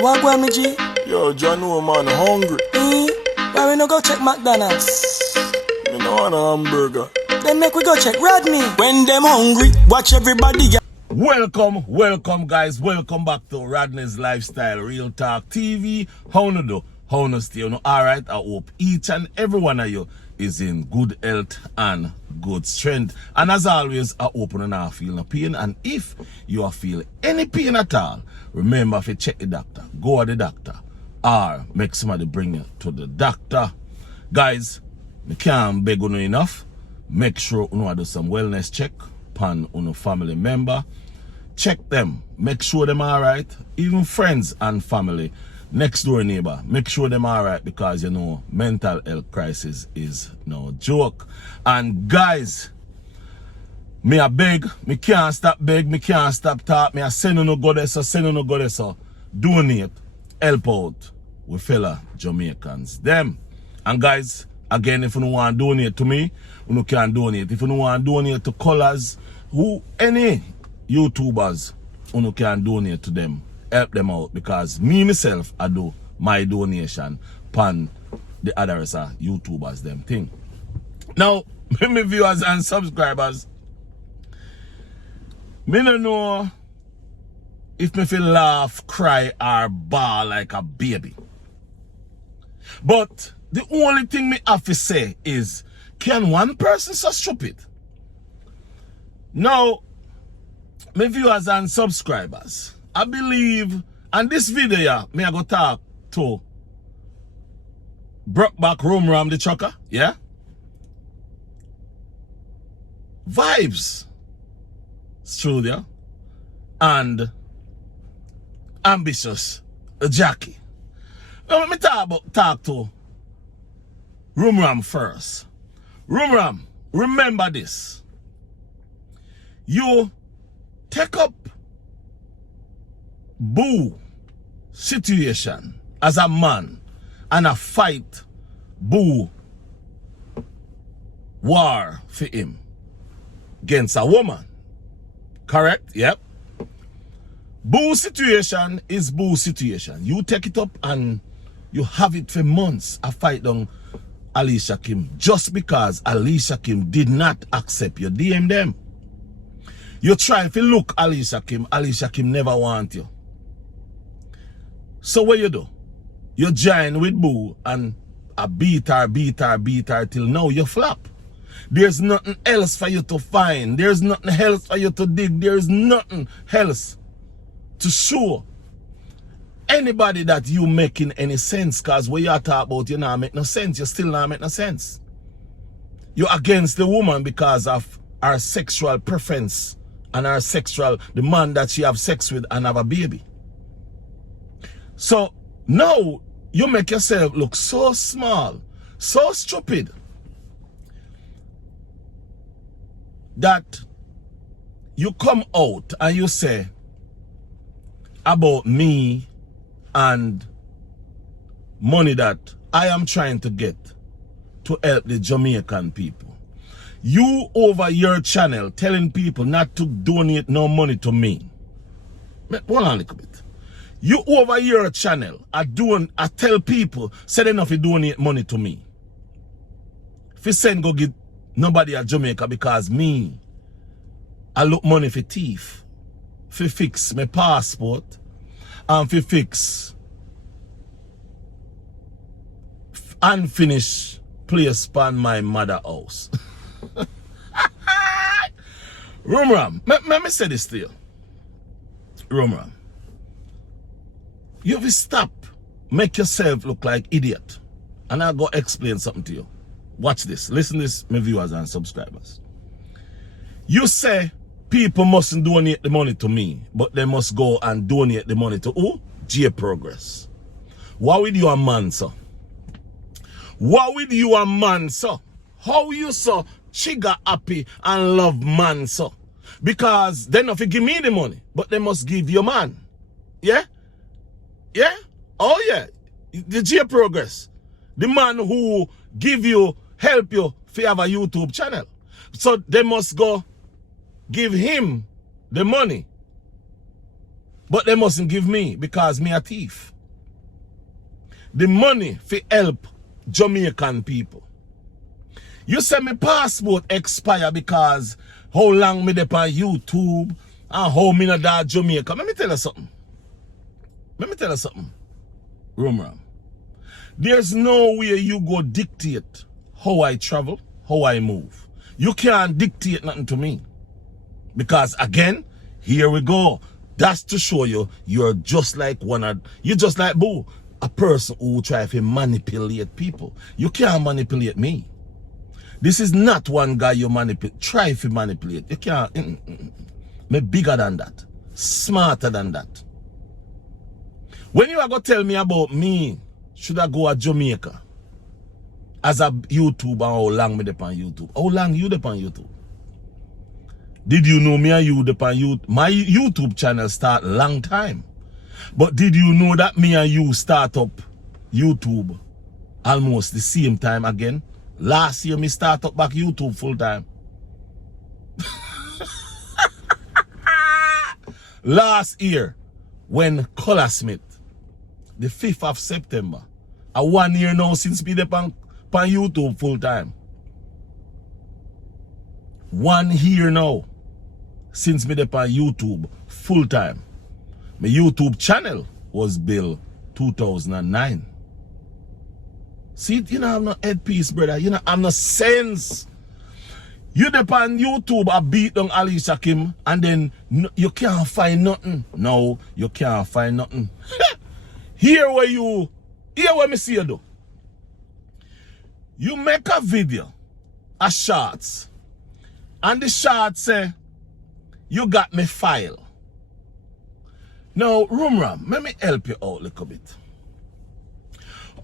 What go me G? Yo, John, no man, hungry. Why we no go check McDonald's? Me no want a hamburger. Then make we go check Rodney. When them hungry, watch everybody. Welcome guys, welcome back to Rodney's Lifestyle Real Talk TV. How no do? How no stay? No, alright, I hope each and every one of you is in good health and good strength. And as always, I hope you not feel no pain. And if you feel any pain at all, remember if you check the doctor, go to the doctor, or make somebody bring you to the doctor. Guys, I can't beg you enough. Make sure you do some wellness check upon your family member. Check them, make sure them alright. Even friends and family, next door neighbor, make sure them alright, because you know mental health crisis is no joke. And guys, me a beg, me can't stop beg, me can't stop talk. Me a send you no go there, so donate, help out with fellow Jamaicans. Them. And guys, again, if you don't want to donate to me, you can donate. If you don't want to donate to Colors, any YouTubers, you can donate to them, help them out, because me myself I do my donation pan the others YouTubers them thing. Now, me viewers and subscribers, me don't know if me feel laugh, cry or bawl like a baby. But the only thing me have to say is, can one person so stupid? Now, my viewers and subscribers, I believe, and this video, me I go talk to Back Back Rum Ram the trucker, yeah? Vibes Studio and Ambitious Jackie. Now let me talk to Rum Ram first. Rum Ram, remember this. You take up boo situation as a man and a fight boo war for him against a woman. Correct? Yep. Boo situation is boo situation. You take it up and you have it for months, a fight down Alicia Kim, just because Alicia Kim did not accept your DM them. You try to look Alicia Kim never want you. So what you do? You join with Boo and beat her till now you flop. There's nothing else for you to find. There's nothing else for you to dig. There's nothing else to show anybody that you making any sense, because what you are talking about, you not make no sense. You still not make no sense. You're against the woman because of her sexual preference and her the man that she have sex with and have a baby. So now you make yourself look so small, so stupid, that you come out and you say about me and money that I am trying to get to help the Jamaican people. You over your channel telling people not to donate no money to me. Hold on a little bit. You over your channel I tell people say enough to donate money to me. If you send go get nobody at Jamaica, because me I look money for thief, for fix my passport and for fix unfinished place pan my mother house. Rum Ram, let me say this to you. Rum Ram, you have to stop, make yourself look like idiot. And I'll go explain something to you. Watch this, listen to this, my viewers and subscribers. You say people mustn't donate the money to me, but they must go and donate the money to who? J Progress. What with you a man, sir? What with you a man, sir? How you, sir, chigga happy and love man, sir? Because they not give me the money, but they must give your man. Yeah? Yeah? Oh yeah. The J Progress. The man who give you, help you if you have a YouTube channel. So they must go give him the money. But they mustn't give me because me a thief. The money for help Jamaican people. You say me passport expire because how long me dey on YouTube and how me not that Jamaica. Let me tell you something. Rum Ram. There's no way you go dictate how I travel, how I move. You can't dictate nothing to me. Because again, here we go. That's to show you you're just like you're just like Boo, a person who try to manipulate people. You can't manipulate me. This is not one guy you try to manipulate. You can't. Me bigger than that. Smarter than that. When you are going to tell me about me, should I go to Jamaica as a YouTuber, how long me dey on YouTube? How long you dey on YouTube? Did you know me and you dey on YouTube? My YouTube channel start long time. But did you know that me and you start up YouTube almost the same time again? Last year me start up back YouTube full time. Last year when Color Smith, the 5th of September, a 1 year now since me dey on YouTube full time. 1 year now since me dey on YouTube full time. My YouTube channel was built 2009. See, you know, I'm not headpiece, brother. You know, I'm not sense. You dey on YouTube a beat down Alicia Kim and then you can't find nothing. No, you can't find nothing. Here where me see you do. You make a video, a shots, and the shots say, you got me file. Now, Rum Ram, let me help you out a little bit.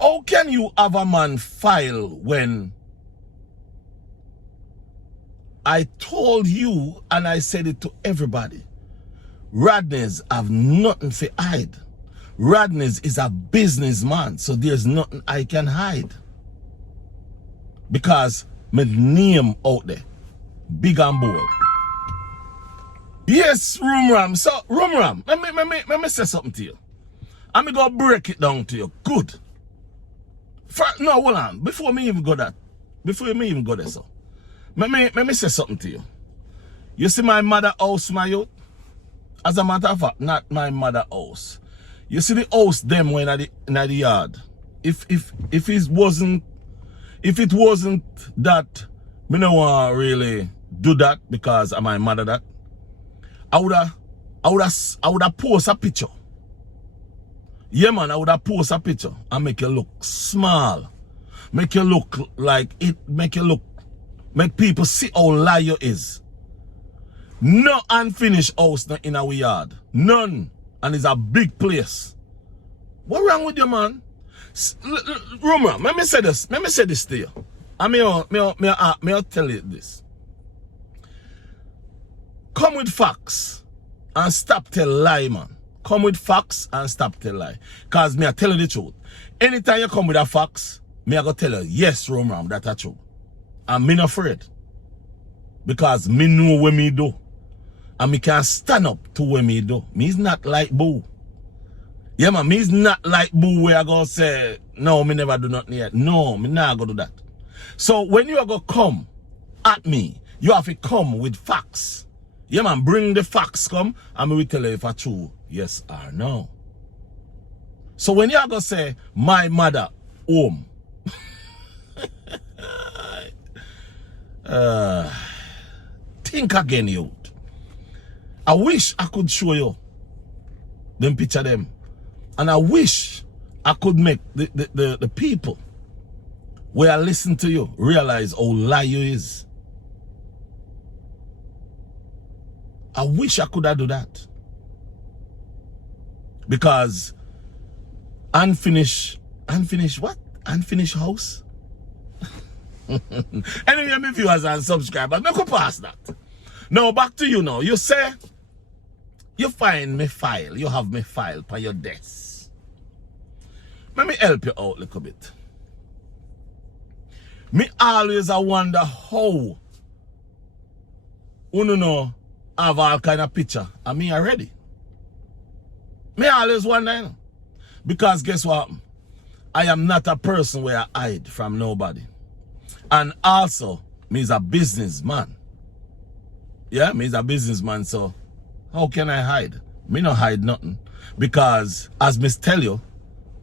How can you have a man file when I told you and I said it to everybody? Rodney's have nothing to hide. Rodney's is a businessman, so there's nothing I can hide. Because my name out there, big and bold. Yes, Rum Ram. So, Rum Ram, let me say something to you. I'm going to break it down to you. Good. No, hold on. Before me even go there, so. Let me say something to you. You see my mother house, my youth? As a matter of fact, not my mother house. You see the house them when in the yard. If it wasn't that, me no want really do that because of my mother that. I would have post a picture. Yeah, man, I would have post a picture and make you look small. Make you look like it, make people see how lie you is. No unfinished house in our yard. None. And it's a big place. What wrong with you, man? Rum Ram, let me say this to you. I'll tell you this. Come with facts and stop tell lie, man. Come with facts and stop tell lie. Cause me I tell you the truth. Anytime you come with a facts, me I go tell you, yes, Rum Ram, that's true. And me not afraid. Because me know what me do. And me can stand up to what me do. Me's not like Boo. Yeah, man, me's not like Boo where I go say, no, me never do nothing yet. No, me not go do that. So when you are going to come at me, you have to come with facts. Yeah, man, bring the facts come and me will tell you if it's true, yes or no. So when you are going to say, my mother home, think again, you. I wish I could show you them picture them. And I wish I could make the people where I listen to you realize how lie you is. I wish I could have do that. Because unfinished what? Unfinished house? Anyway, my viewers and subscribers, make up past that. Now back to you now. You say you find me file. You have me file for your desk. Let me help you out a little bit. Me always I wonder how you know have all kind of picture. I mean already. Me always wonder, you know? Because guess what? I am not a person where I hide from nobody. And also, me is a businessman. Yeah, me is a businessman, so how can I hide? Me no hide nothing. Because, as me tell you,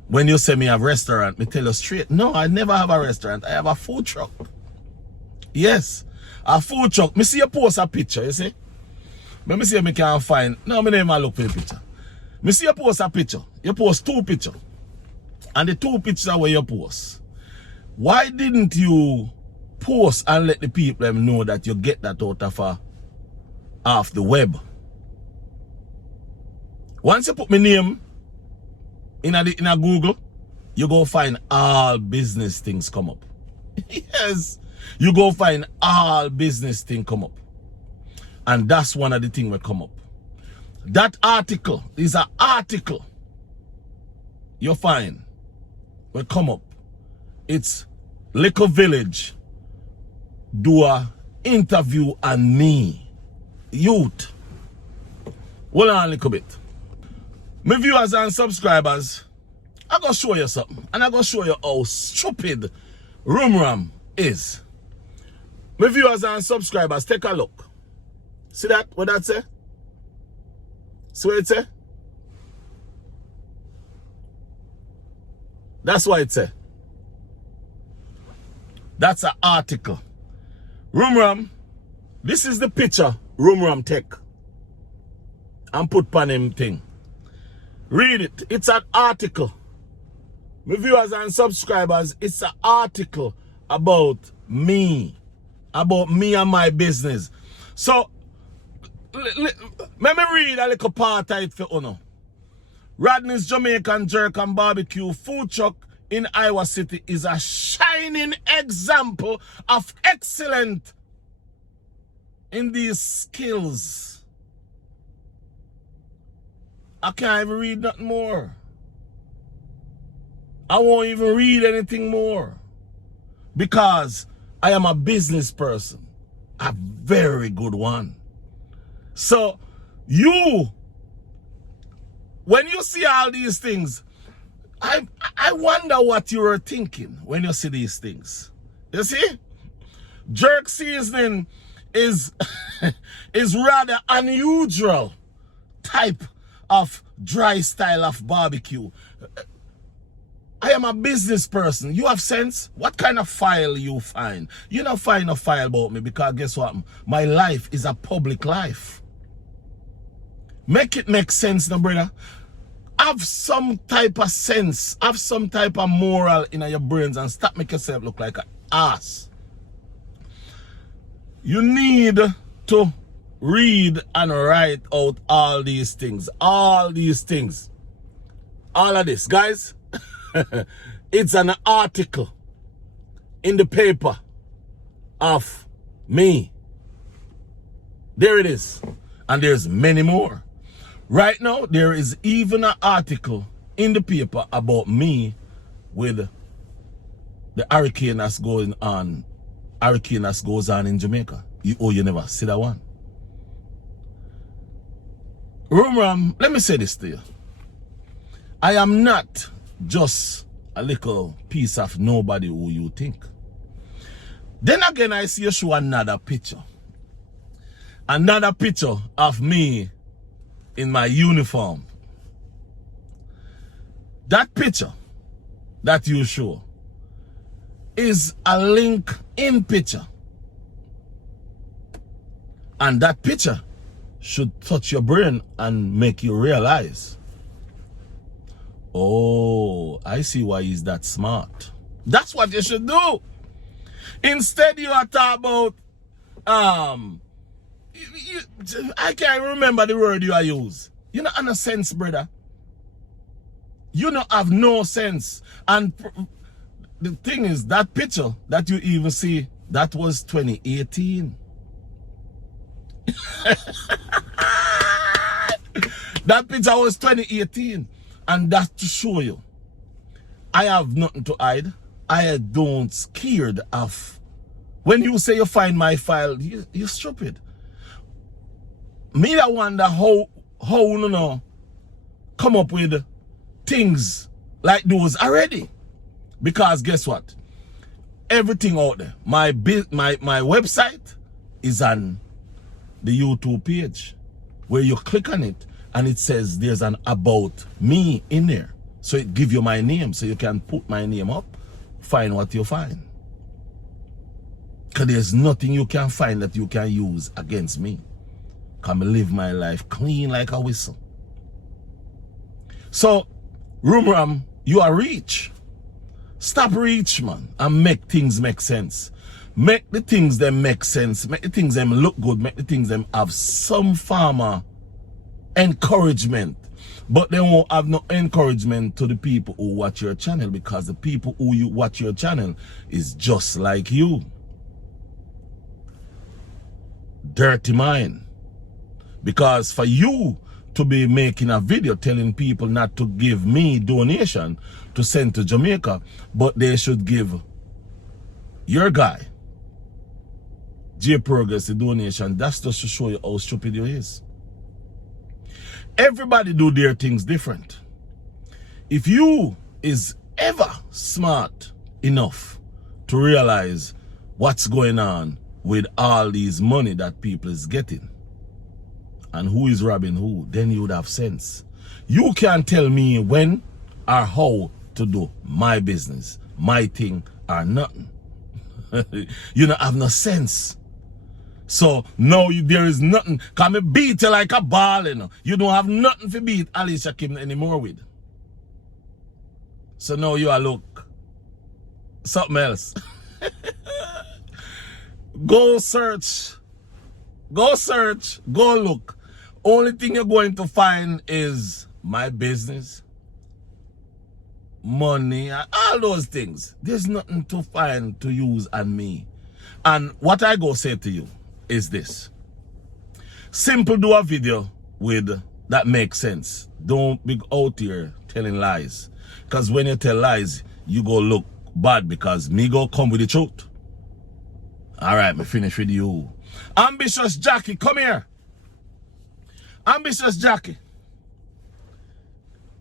when you say me have restaurant, me tell you straight, no, I never have a restaurant. I have a food truck. Yes, a food truck. Me see you post a picture, you see? But me see if me can find, no, me never look for a picture. Me see you post a picture. You post 2 pictures. And the 2 pictures where you post. Why didn't you post and let the people know that you get that out of off the web? Once you put my name in a Google, you go find all business things come up. Yes, you go find all business things come up. And that's one of the things that come up. That article is an article you find will come up. It's Little Village do a interview on me, youth. Hold on a little bit. My viewers and subscribers, I'm going to show you something. And I'm going to show you how stupid Rum Ram is. My viewers and subscribers, take a look. See that? What that say? See what it say? That's what it say. That's an article. Rum Ram, this is the picture Rum Ram take and put on him thing. Read it. It's an article. My viewers and subscribers, it's an article about me and my business. So, let me read a little part of it for you. Rodney's Jamaican Jerk and Barbecue food truck in Iowa City is a shining example of excellence in these skills. I can't even read nothing more. I won't even read anything more. Because I am a business person. A very good one. So, when you see all these things, I wonder what you are thinking when you see these things. You see? Jerk seasoning is rather unusual type of dry style of barbecue. I am a business person. You have sense? What kind of file you find? You don't find a file about me because guess what? My life is a public life. Make it make sense now, brother. Have some type of sense. Have some type of moral in your brains and stop making yourself look like an ass. You need to read and write out all these things. All these things. All of this, guys. It's an article in the paper of me. There it is. And there's many more. Right now, there is even an article in the paper about me with the hurricane that's going on. Hurricane that goes on in Jamaica. You never see that one. Rum Ram, let me say this to you. I am not just a little piece of nobody who you think. Then again, I see you show another picture. Another picture of me in my uniform. That picture that you show is a LinkedIn picture. And that picture should touch your brain and make you realize, oh, I see why he's that smart. That's what you should do. Instead, you are talking about, I can't remember the word you are use. You don't have no sense, brother. You don't have no sense. And the thing is, that picture that you even see, that was 2018. That picture was 2018. And that's to show you, I have nothing to hide. I don't scared of. When you say you find my file, you're stupid. Me that wonder how you know come up with things like those already. Because guess what? Everything out there. My website is on the YouTube page, where you click on it and it says there's an about me in there. So it gives you my name, so you can put my name up, find what you find. Because there's nothing you can find that you can use against me. Because I live my life clean like a whistle. So, Rum Ram, you are rich. Stop reach, man, and make things make sense. Make the things them make sense. Make the things them look good. Make the things them have some form of encouragement. But they won't have no encouragement to the people who watch your channel, because the people who you watch your channel is just like you. Dirty mind. Because for you to be making a video telling people not to give me donation to send to Jamaica, but they should give your guy, J Progress, the donation, that's just to show you how stupid you is. Everybody do their things different. If you is ever smart enough to realize what's going on with all these money that people is getting and who is robbing who, then you would have sense. You can't tell me when or how to do my business, my thing, or nothing. You don't have no sense. So now there is nothing. Can me beat you like a ball, you know. You don't have nothing to beat Alicia Kim anymore with. So now you are look something else. Go search. Go search. Go look. Only thing you're going to find is my business, money, and all those things. There's nothing to find to use on me. And what I go say to you is this. Simple, do a video with that makes sense. Don't be out here telling lies. Because when you tell lies, you go look bad, because me go come with the truth. Alright, me finish with you. Ambitious Jackie, come here. Ambitious Jackie.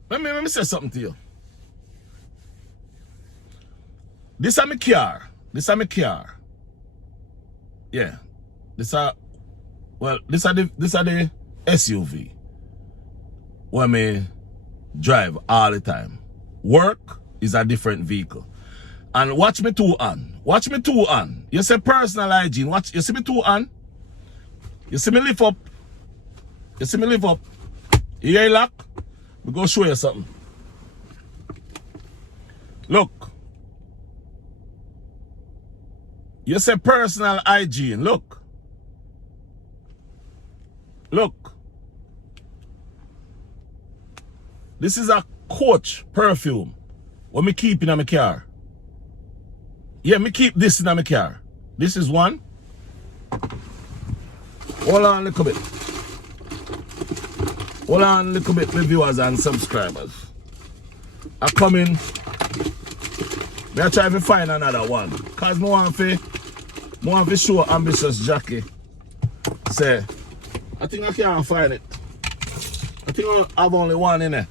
Let me say something to you. This is my car. This is my car. Yeah. This are the SUV where me drive all the time. Work is a different vehicle. And watch me two on. Watch me two on. You say personal hygiene. Watch. You see me two on. You see me lift up. You see me lift up. You hear lock? We go show you something. Look. You say personal hygiene. Look. Look. This is a Coach perfume. What me keep in my car. Yeah, me keep this in my car. This is one. Hold on a little bit. Hold on a little bit, my viewers and subscribers. I come in. I try to find another one. Because I want to show Ambitious Jackie. Say, I think I can't find it. I think I have only one in there.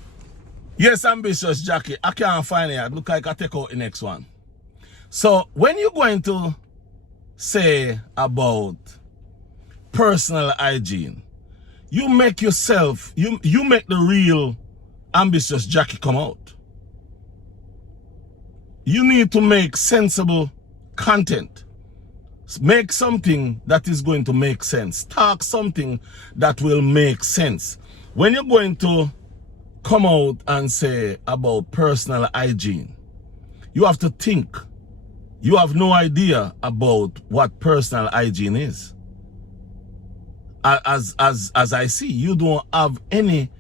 Yes, Ambitious Jackie, I can't find it. Look like I take out the next one. So, when you're going to say about personal hygiene, you make yourself, you make the real Ambitious Jackie come out. You need to make sensible content. Make something that is going to make sense. Talk something that will make sense. When you're going to come out and say about personal hygiene, you have to think. You have no idea about what personal hygiene is. As I see, you don't have any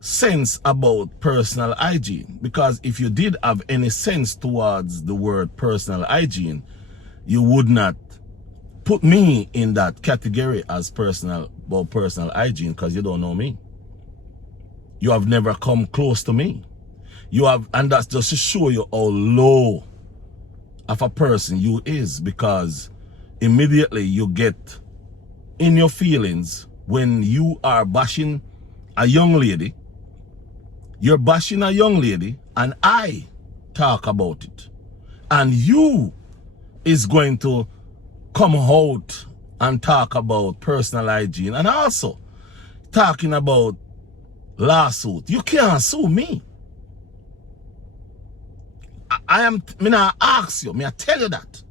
sense about personal hygiene, because if you did have any sense towards the word personal hygiene, you would not put me in that category as personal hygiene, because you don't know me. You have never come close to me. You have, and that's just to show you how low of a person you is, because immediately you get in your feelings when you are bashing a young lady. You're bashing a young lady and I talk about it. And you is going to come out and talk about personal hygiene and also talking about lawsuit. You can't sue me. Me not ask you, me I tell you that.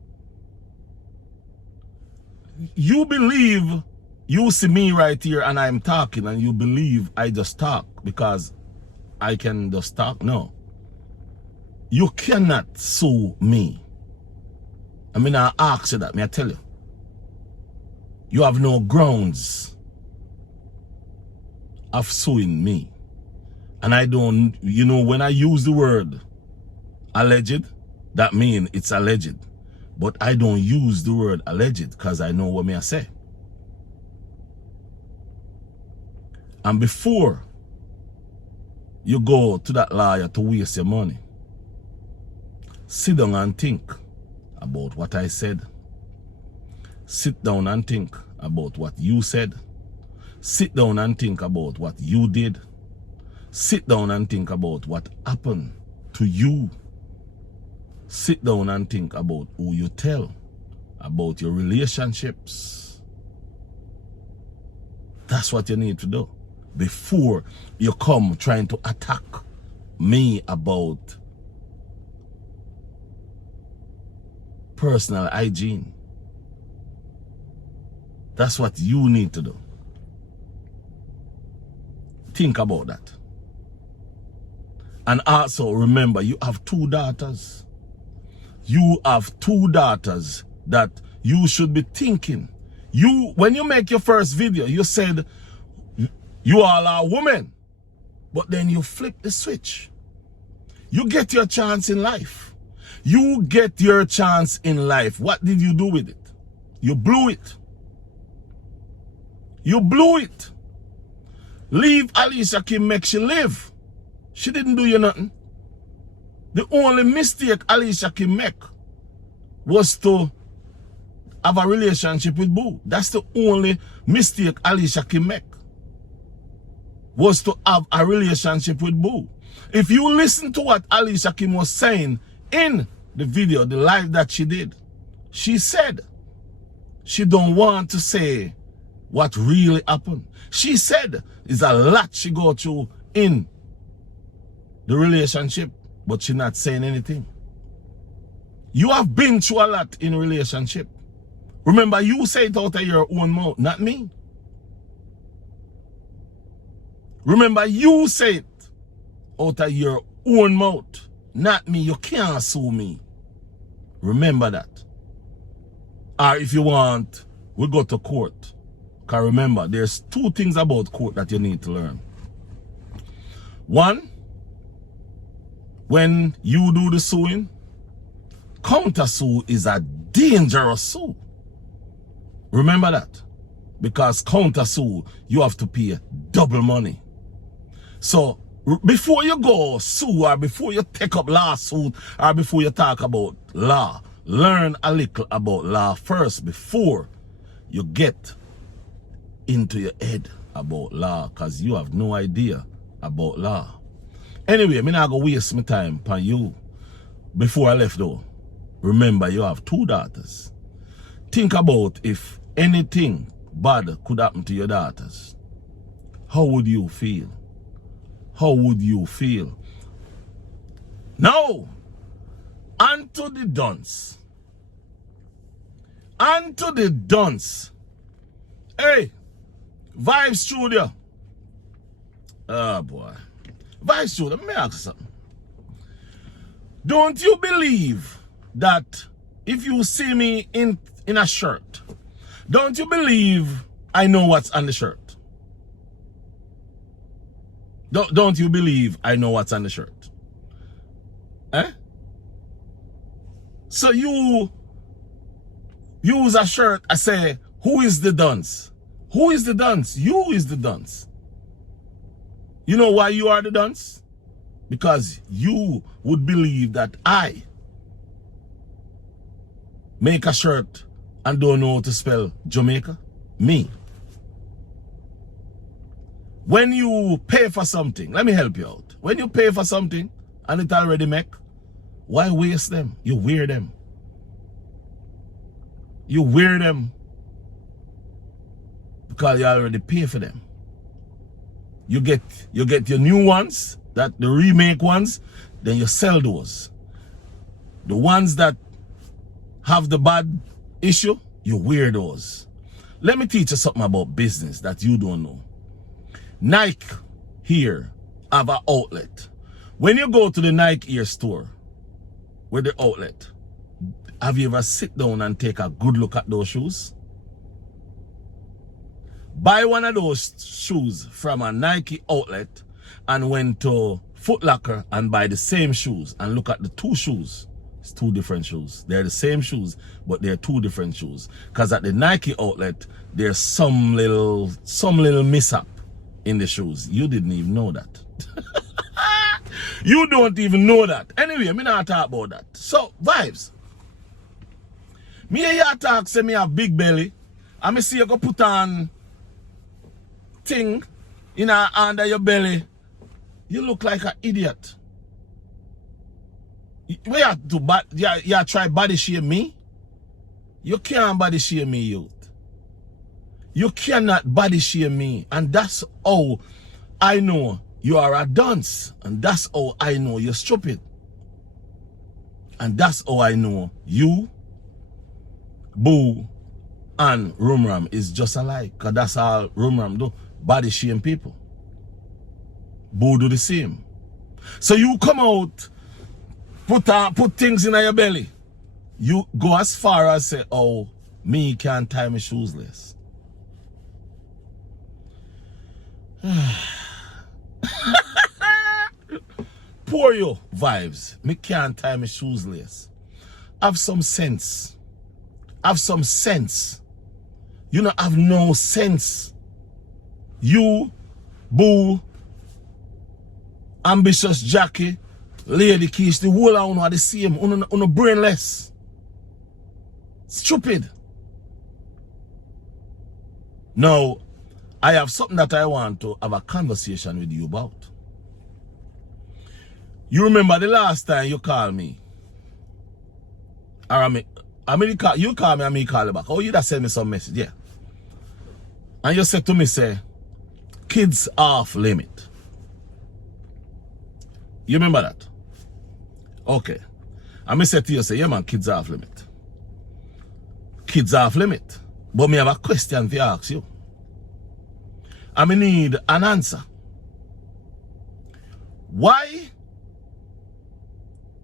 You believe you see me right here and I'm talking and you believe I just talk because I can just talk. No. You cannot sue me. I mean, I ask you that. Me I tell you. You have no grounds of suing me. And I don't, you know, when I use the word alleged, that means it's alleged. But I don't use the word alleged because I know what me I say. And before you go to that lawyer to waste your money, sit down and think about what I said. Sit down and think about what you said. Sit down and think about what you did. Sit down and think about what happened to you. Sit down and think about who you tell, about your relationships. That's what you need to do before you come trying to attack me about personal hygiene. That's what you need to do. Think about that. And also remember, you have 2 daughters. You have 2 daughters that you should be thinking. When you make your first video, you said you all are women. But then you flip the switch. You get your chance in life. You get your chance in life. What did you do with it? You blew it. You blew it. Leave Alicia Kim make she live. She didn't do you nothing. The only mistake Alicia Kim make was to have a relationship with Boo. That's the only mistake Alicia Kim make. Was to have a relationship with Boo. If you listen to what Alicia Kim was saying in the video, the live that she did, she said she don't want to say what really happened. She said it's a lot she go through in the relationship, but she not saying anything. You have been through a lot in a relationship. Remember, you say it out of your own mouth, not me. Remember, you say it out of your own mouth, not me. You can't sue me. Remember that. Or if you want, we go to court. Because remember, there's 2 things about court that you need to learn. One, when you do the suing, counter sue is a dangerous sue. Remember that. Because counter sue, you have to pay double money. So before you go sue or before you take up lawsuit or before you talk about law, learn a little about law first before you get into your head about law, because you have no idea about law. Anyway, I'm not going to waste my time on you. Before I left though, remember you have 2 daughters. Think about if anything bad could happen to your daughters. How would you feel? How would you feel? Now, onto the dunce. Onto the dunce. Hey, Vibe Studio. Oh boy. Vibe Studio, let me ask you something. Don't you believe that if you see me in a shirt, don't you believe I know what's on the shirt? Don't you believe I know what's on the shirt? Eh? So you use a shirt, I say, who is the dunce? Who is the dunce? You is the dunce. You know why you are the dunce? Because you would believe that I make a shirt and don't know how to spell Jamaica. Me. When you pay for something, let me help you out. When you pay for something and it already make, why waste them? You wear them. You wear them because you already pay for them. You get your new ones, that the remake ones, then you sell those. The ones that have the bad issue, you wear those. Let me teach you something about business that you don't know. Nike here have an outlet. When you go to the Nike here store with the outlet, have you ever sit down and take a good look at those shoes? Buy one of those shoes from a Nike outlet and went to Foot Locker and buy the same shoes and look at the two shoes. It's two different shoes. They're the same shoes, but they're two different shoes. Because at the Nike outlet, there's some little mishap in the shoes. You didn't even know that. You don't even know that. Anyway, me not talk about that. So, vibes. Me hear you talk, say me have big belly. And me see you go put on thing in under your belly. You look like an idiot. Where you have to you try body shame me? You can't body shame me, youth. You cannot body shame me. And that's how I know you are a dunce. And that's how I know you're stupid. And that's how I know you, Boo, and Rum Ram is just alike. Because that's all Rum Ram do. Body shame people. Boo do the same. So you come out, put things in your belly. You go as far as say, oh, me can't tie my shoes less. Poor you vibes. Me can't tie my shoes less. Have some sense. Have some sense. You don't have no sense. You, Boo, Ambitious Jackie, Lady Keys, the whole of are the same. Uno brainless. Stupid. Now, I have something that I want to have a conversation with you about. You remember the last time you called me? Or you call me and me call you back. Oh, you just send me some message, yeah. And you said to me, say, kids off limit. You remember that? Okay. And me said to you, say, yeah man, kids off limit. Kids off limit. But me have a question to ask you. I need an answer. Why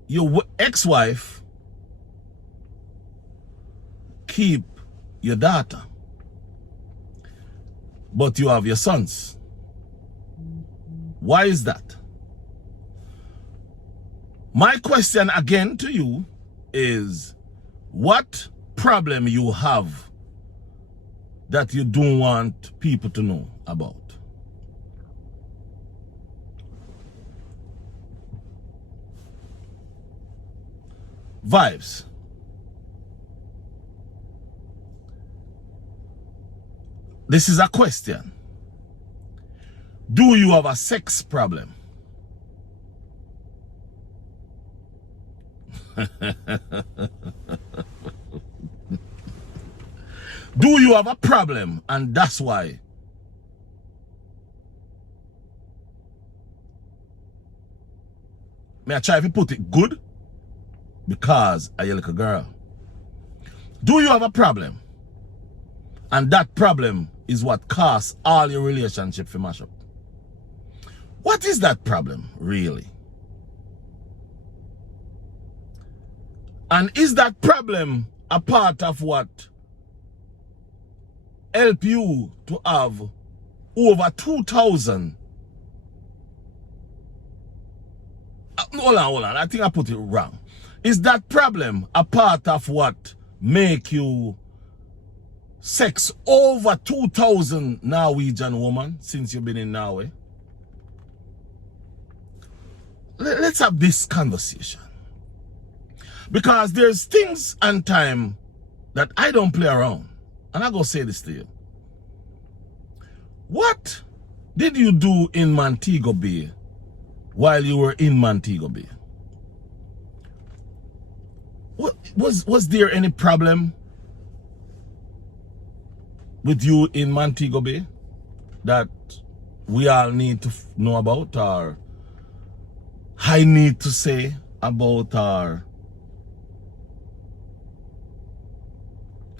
your ex-wife keep your daughter, but you have your sons? Why is that? My question again to you is, what problem you have that you don't want people to know about? Vibes. This is a question. Do you have a sex problem? Do you have a problem and that's why? May I try to put it good? Because I like a girl. Do you have a problem? And that problem is what caused all your relationship to mash up. What is that problem, really? And is that problem a part of what help you to have over 2,000? Hold on. I think I put it wrong. Is that problem a part of what make you sex over 2,000 Norwegian women since you've been in Norway? Let's have this conversation. Because there's things and time that I don't play around. And I go say this to you. What did you do in Montego Bay while you were in Montego Bay. Was there any problem with you in Montego Bay that we all need to know about, or I need to say about, or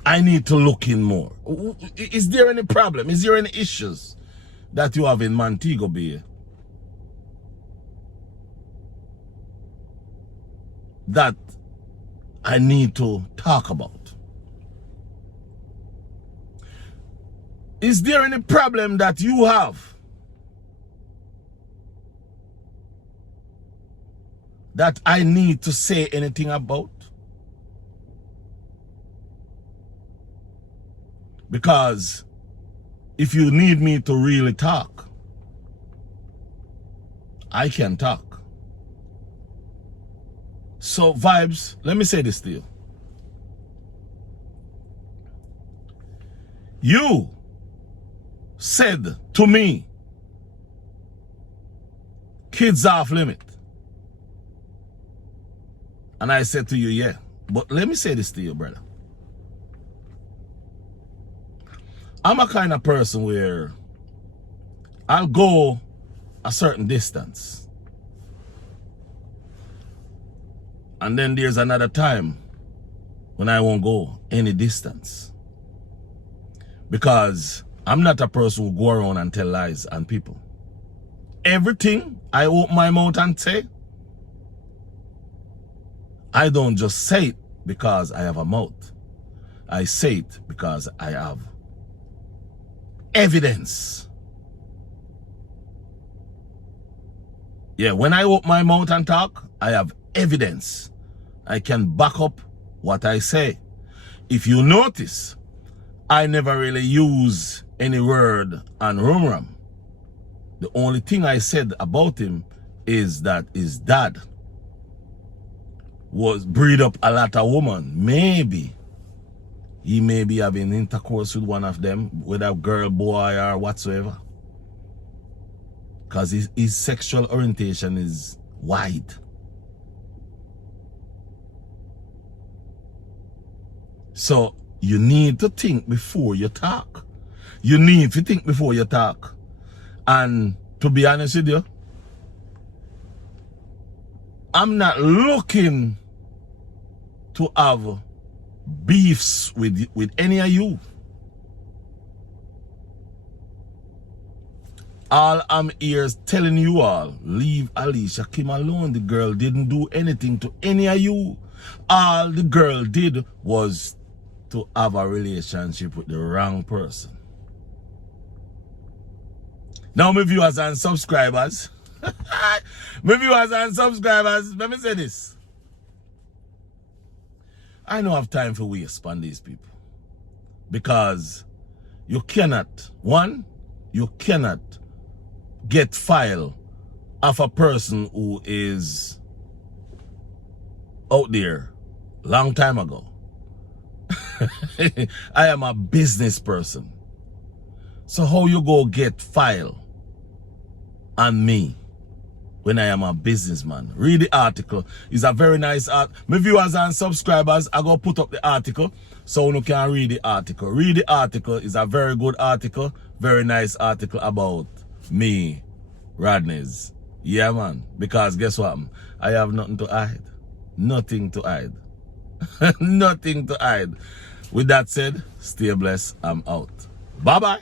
I need to look in more? Is there any problem? Is there any issues that you have in Montego Bay that I need to talk about? Is there any problem that you have that I need to say anything about? Because if you need me to really talk, I can talk. So, Vibes, let me say this to you. You said to me, kids off limit. And I said to you, yeah. But let me say this to you, brother. I'm a kind of person where I'll go a certain distance. And then there's another time when I won't go any distance. Because I'm not a person who go around and tell lies on people. Everything I open my mouth and say, I don't just say it because I have a mouth. I say it because I have evidence. Yeah, when I open my mouth and talk, I have evidence. I can back up what I say. If you notice, I never really use any word on Rum Ram. The only thing I said about him is that his dad was breed up a lot of women. Maybe he may be having intercourse with one of them, with a girl, boy, or whatsoever. Because his sexual orientation is wide. So you need to think before you talk. You need to think before you talk. And to be honest with you, I'm not looking to have beefs with any of you. All I'm here is telling you all, leave Alicia Kim alone. The girl didn't do anything to any of you. All the girl did was to have a relationship with the wrong person. Now, my viewers and subscribers, let me say this. I don't have time for waste on these people. Because you cannot, you cannot get file of a person who is out there long time ago. I am a business person. So how you go get file on me when I am a businessman? Read the article. It's a very nice art. My viewers and subscribers, I go put up the article so you can read the article. Read the article. It's a very good article. Very nice article about me, Rodney's. Yeah, man. Because guess what? I have nothing to hide. Nothing to hide. Nothing to hide. With that said, stay blessed. I'm out. Bye-bye.